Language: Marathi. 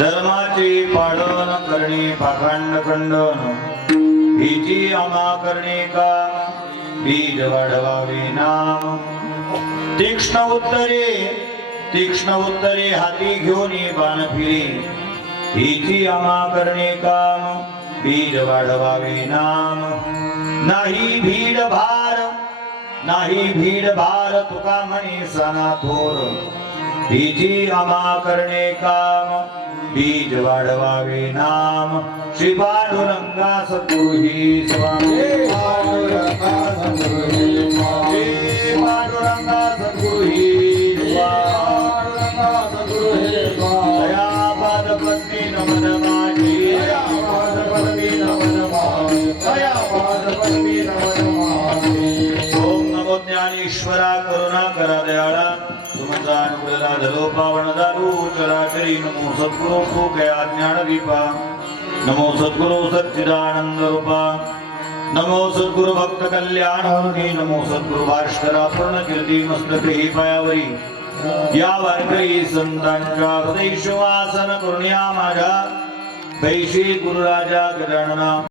धर्माची पाडण करणे पाखंड खंडन हिची आम्हा करणे काम बीज वाढवावे नाम तीक्ष्ण उत्तरे हाती घेऊन बाण फिरी हिची आम्हा करणे काम बीज वाढवावे नाम नाही भीड भार तुका म्हणे सणा थोर हिची आम्हा करणे काम बीज वाढवावे नाम श्री पांडुरंगा सद्गुरुजी स्वामी पांडुरंगा सद्गुरुजी स्वामी पांडुरंगा सद्गुरुजी पांडुरंगा सद्गुरुजी दया पाद पद्मी नमन माझी दया पाद पद्मी नमन माझी दया पाद पद्मी नमन माझी ओम नमो ज्ञानेश्वरा करुणा करा दयाळा तुमचा अनुग्रह झालो पावन झालो चराचरी नमो सद्गुरु गया ज्ञान दीपा नमो सद्गुरु सच्चिदानंद रूपा नमो सद्गुरु भक्त कल्याण मूर्ती नमो सद्गुरु भास्करा पूर्ण कीर्ती मस्तके पायावरी या वारकरी संतांच्या हृदय श्वासन करुण्या माझ्या पैशी गुरुराजा गजानना